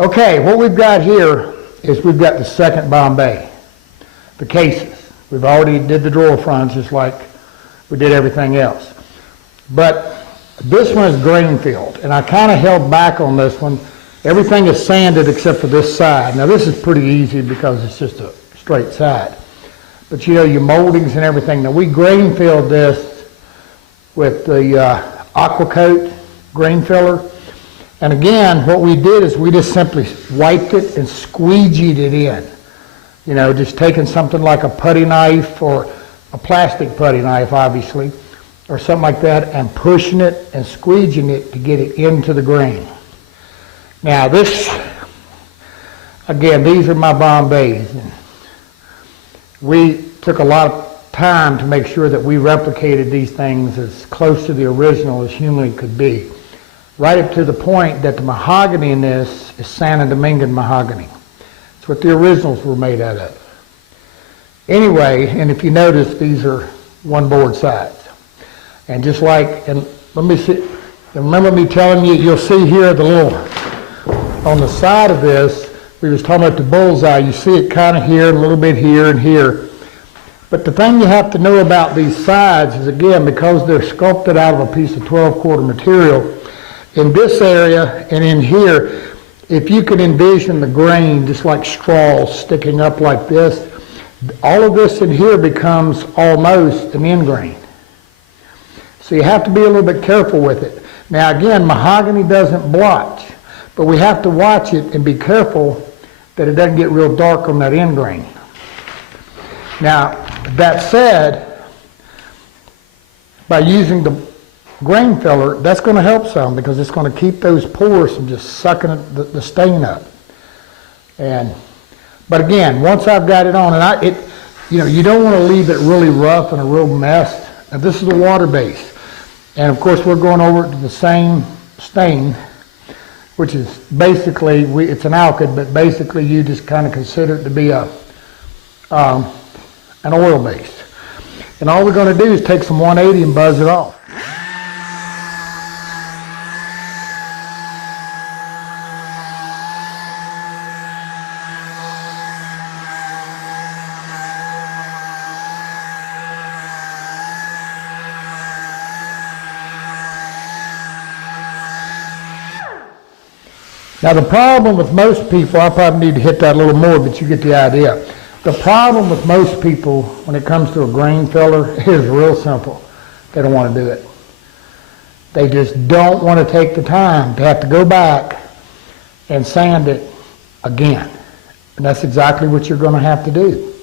Okay, what we've got here is we've got the second Bombe, the cases. We've already did the drawer fronts just like we did everything else. But this one is grain filled, and I kind of held back on this one. Everything is sanded except for this side. Now this is pretty easy because it's just a straight side. But you know, your moldings and everything. Now we grain filled this with the aqua coat grain filler. And again, what we did is we just simply wiped it and squeegeed it in. You know, just taking something like a putty knife or a plastic putty knife, obviously, or something like that, and pushing it and squeegeeing it to get it into the grain. Now this, again, these are my Bombes. And we took a lot of time to make sure that we replicated these things as close to the original as humanly could be. Right up to the point that the mahogany in this is San Domingan mahogany. It's what the originals were made out of. Anyway, and if you notice, these are one board sides. And just like, and let me see, remember me telling you, you'll see here the little, on the side of this, we was talking about the bullseye, you see it kind of here, a little bit here and here. But the thing you have to know about these sides is, again, because they're sculpted out of a piece of 12-quarter material, in this area and in here, if you can envision the grain just like straws sticking up like this, all of this in here becomes almost an end grain. So you have to be a little bit careful with it. Now again, mahogany doesn't blotch, but we have to watch it and be careful that it doesn't get real dark on that end grain. Now, that said, by using the grain filler, that's going to help some because it's going to keep those pores from just sucking the stain up. But again, once I've got it on, and you don't want to leave it really rough and a real mess. Now this is a water base, and of course we're going over to the same stain, which is basically it's an alkyd, but basically you just kind of consider it to be an oil base. And all we're going to do is take some 180 and buzz it off. Now the problem with most people, I probably need to hit that a little more, but you get the idea. The problem with most people when it comes to a grain filler is real simple. They don't want to do it. They just don't want to take the time to have to go back and sand it again. And that's exactly what you're going to have to do.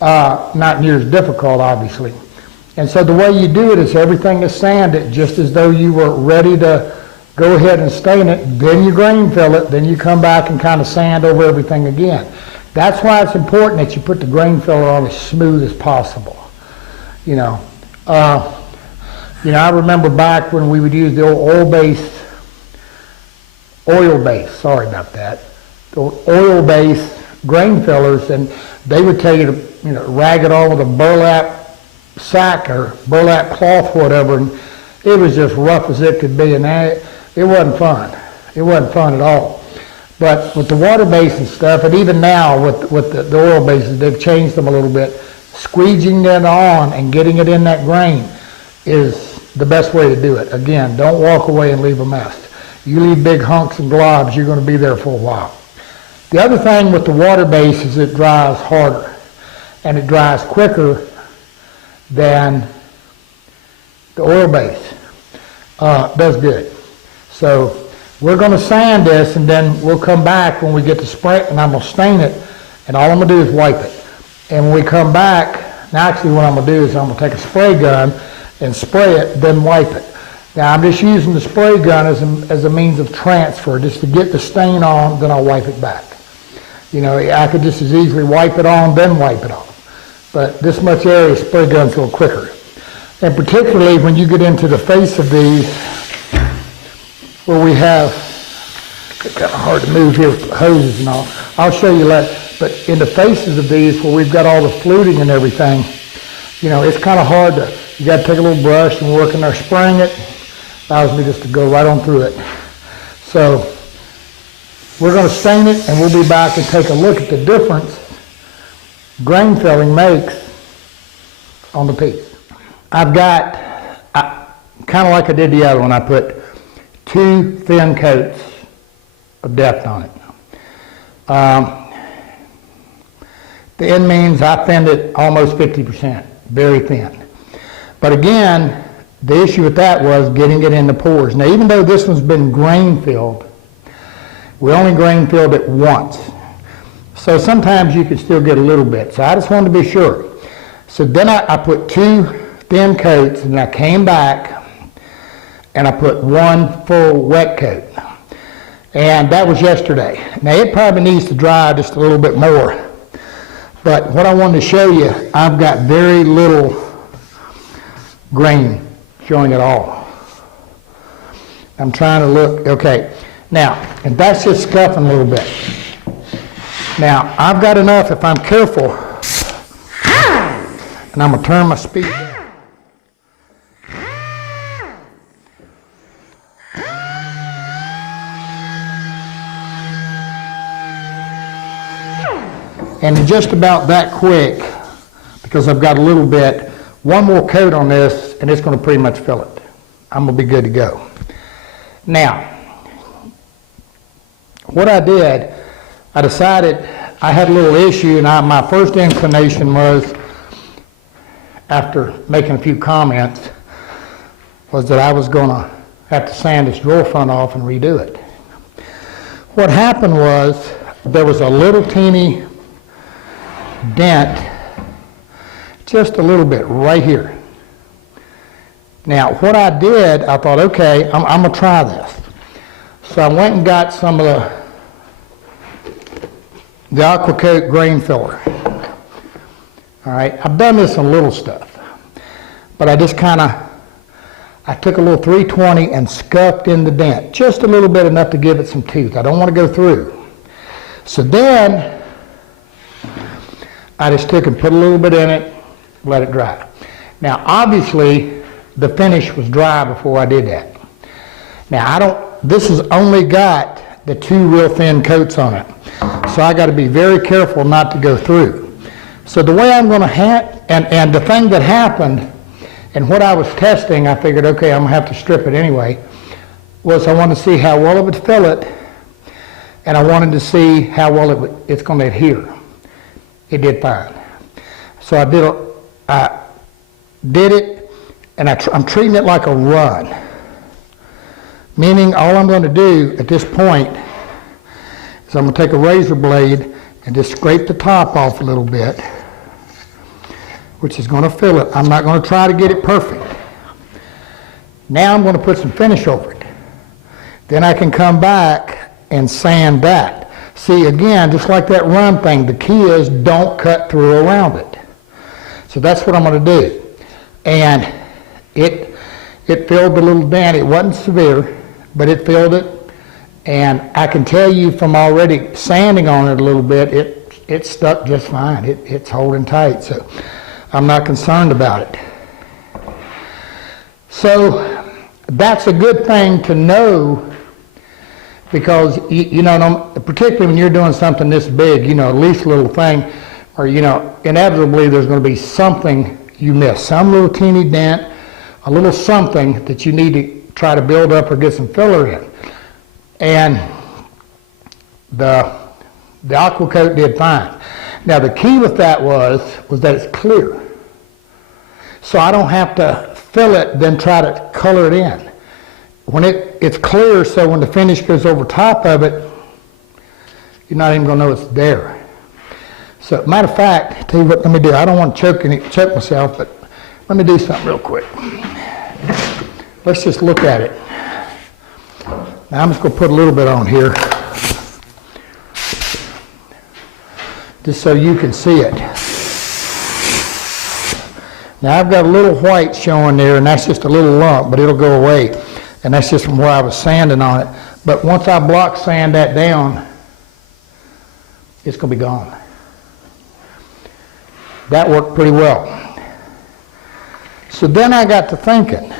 Not near as difficult, obviously. And so the way you do it is everything is sanded just as though you were ready to go ahead and stain it, then you grain fill it, then you come back and kind of sand over everything again. That's why it's important that you put the grain filler on as smooth as possible. I remember back when we would use the old oil-based grain fillers, and they would tell you to rag it on with a burlap sack or burlap cloth, whatever, and it was just rough as it could be, and it wasn't fun. It wasn't fun at all. But with the water base and stuff, and even now with the oil bases, they've changed them a little bit. Squeegeeing it on and getting it in that grain is the best way to do it. Again, don't walk away and leave a mess. You leave big hunks and globs, you're going to be there for a while. The other thing with the water base is it dries harder, and it dries quicker than the oil base does good. So we're going to sand this, and then we'll come back when we get to spray it, and I'm going to stain it, and all I'm going to do is wipe it. And when we come back, now actually what I'm going to do is I'm going to take a spray gun and spray it, then wipe it. Now I'm just using the spray gun as a means of transfer, just to get the stain on, then I'll wipe it back. I could just as easily wipe it on, then wipe it off. But this much area, spray gun's a little quicker. And particularly when you get into the face of these, where we have, it's kind of hard to move here with the hoses and all. I'll show you later. But in the faces of these, where we've got all the fluting and everything, it's kind of hard to, you got to take a little brush and work in there, spraying it, allows me just to go right on through it. So we're going to stain it, and we'll be back and take a look at the difference grain filling makes on the piece. I've got, kind of like I did the other one, I put 2 thin coats of depth on it. Thin means I thinned it almost 50%, very thin. But again, the issue with that was getting it in the pores. Now, even though this one's been grain filled, we only grain filled it once. So sometimes you can still get a little bit. So I just wanted to be sure. So then I put 2 thin coats, and I came back and I put 1 full wet coat. And that was yesterday. Now it probably needs to dry just a little bit more. But what I wanted to show you, I've got very little grain showing at all. I'm trying to look, okay. Now, and that's just scuffing a little bit. Now, I've got enough if I'm careful, and I'm going to turn my speed down. And just about that quick, because I've got a little bit, 1 more coat on this, and it's going to pretty much fill it. I'm going to be good to go. Now, what I did, I decided I had a little issue, and my first inclination was, after making a few comments, was that I was going to have to sand this drawer front off and redo it. What happened was, there was a little teeny dent, just a little bit right here. Now, what I did, I thought, okay, I'm going to try this. So I went and got some of the Aqua Coat grain filler. All right, I've done this on little stuff, but I just kind of, I took a little 320 and scuffed in the dent, just a little bit, enough to give it some tooth. I don't want to go through. So then, I just took and put a little bit in it, let it dry. Now, obviously, the finish was dry before I did that. Now, this has only got the 2 real thin coats on it. So I got to be very careful not to go through. So the way I'm going to and the thing that happened, and what I was testing, I figured, okay, I'm going to have to strip it anyway, was I wanted to see how well it would fill it, and I wanted to see how well it's going to adhere. It did fine. So I did it, and I'm treating it like a run. Meaning all I'm going to do at this point is I'm going to take a razor blade and just scrape the top off a little bit, which is going to fill it. I'm not going to try to get it perfect. Now I'm going to put some finish over it. Then I can come back and sand that. See, again, just like that run thing, the key is don't cut through around it. So that's what I'm going to do. And it filled the little dent. It wasn't severe, but it filled it. And I can tell you from already sanding on it a little bit, it stuck just fine. It's holding tight, so I'm not concerned about it. So that's a good thing to know, because, you know, particularly when you're doing something this big, you know, at least a little thing, or, you know, inevitably there's going to be something you miss, some little teeny dent, a little something that you need to try to build up or get some filler in. And the Aqua Coat did fine. Now the key with that was that it's clear. So I don't have to fill it, then try to color it in. When it's clear, so when the finish goes over top of it, you're not even going to know it's there. So, matter of fact, tell you what, let me do. I don't want to choke myself, but let me do something real quick. Let's just look at it. Now I'm just going to put a little bit on here, just so you can see it. Now I've got a little white showing there, and that's just a little lump, but it'll go away. And that's just from where I was sanding on it. But once I block sand that down, it's going to be gone. That worked pretty well. So then I got to thinking.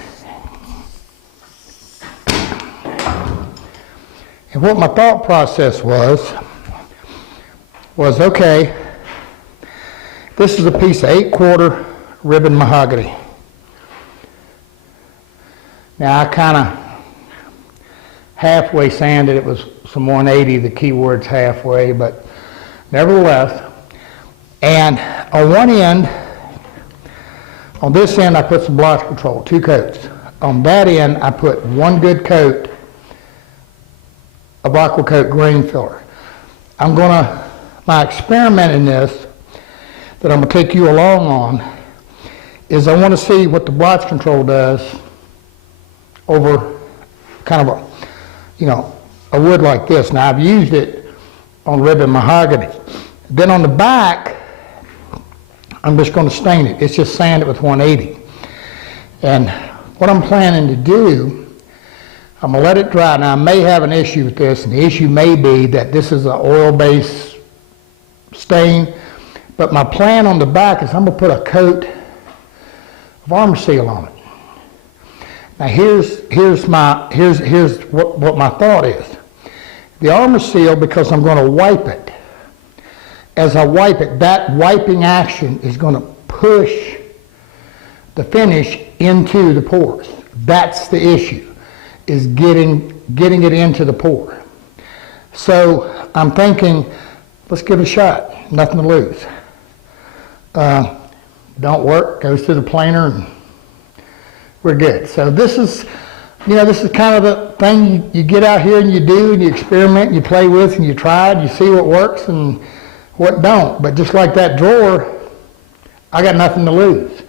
And what my thought process was okay, this is a piece of 8/4 ribbon mahogany. Now I kind of halfway sanded, it was some 180, the key word's halfway, but nevertheless. And on one end, on this end I put some blotch control, 2 coats. On that end I put 1 good coat of aqua coat grain filler. My experiment in this that I'm going to take you along on is I want to see what the blotch control does over kind of a wood like this. Now I've used it on ribbon mahogany. Then on the back, I'm just going to stain it. It's just sand it with 180. And what I'm planning to do, I'm going to let it dry. Now I may have an issue with this, and the issue may be that this is an oil-based stain, but my plan on the back is I'm going to put a coat of Armor Seal on it. Now here's what my thought is. The Armor Seal, because I'm going to wipe it, as I wipe it, that wiping action is going to push the finish into the pores. That's the issue, is getting it into the pore. So I'm thinking, let's give it a shot. Nothing to lose. Don't work, goes through the planer, and we're good. So this is kind of the thing you get out here and you do, and you experiment, and you play with, and you try, and you see what works and what don't. But just like that drawer, I got nothing to lose.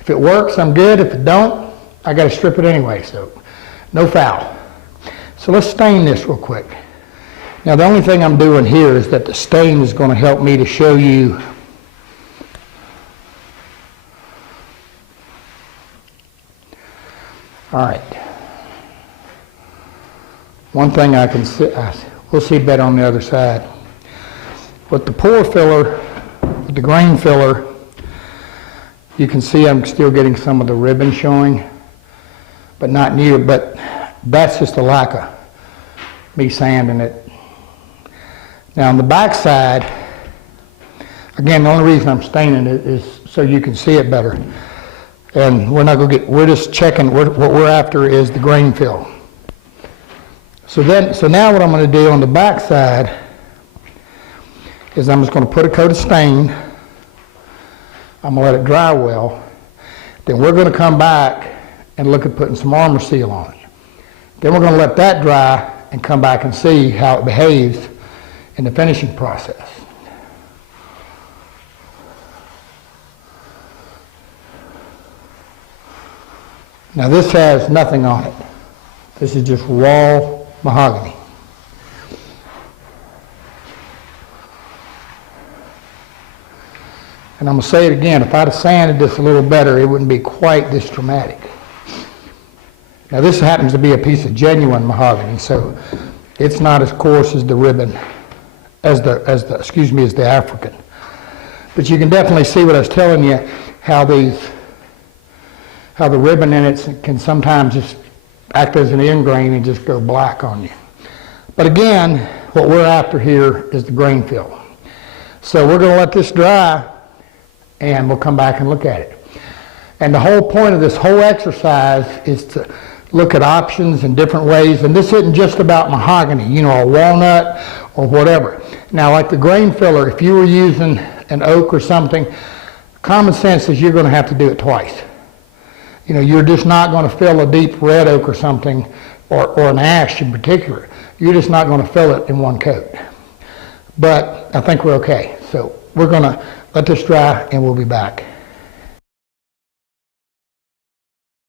If it works, I'm good. If it don't, I got to strip it anyway, so no foul. So let's stain this real quick. Now the only thing I'm doing here is that the stain is going to help me to show you all right. One thing I can see, we'll see better on the other side. With the pore filler, with the grain filler, you can see I'm still getting some of the ribbon showing, but not near. But that's just a lack of me sanding it. Now on the back side, again, the only reason I'm staining it is so you can see it better. And we're not going to we're just checking, what we're after is the grain fill. So now what I'm going to do on the back side is I'm just going to put a coat of stain. I'm going to let it dry well. Then we're going to come back and look at putting some Armor Seal on it. Then we're going to let that dry and come back and see how it behaves in the finishing process. Now this has nothing on it. This is just raw mahogany. And I'm going to say it again, if I'd have sanded this a little better, it wouldn't be quite this dramatic. Now this happens to be a piece of genuine mahogany, so it's not as coarse as the ribbon, as the African. But you can definitely see what I was telling you, how the ribbon in it can sometimes just act as an end grain and just go black on you. But again, what we're after here is the grain fill. So we're going to let this dry, and we'll come back and look at it. And the whole point of this whole exercise is to look at options in different ways. And this isn't just about mahogany, a walnut or whatever. Now, like the grain filler, if you were using an oak or something, common sense is you're going to have to do it twice. You're just not going to fill a deep red oak or something, or an ash in particular. You're just not going to fill it in one coat. But I think we're okay. So we're going to let this dry, and we'll be back.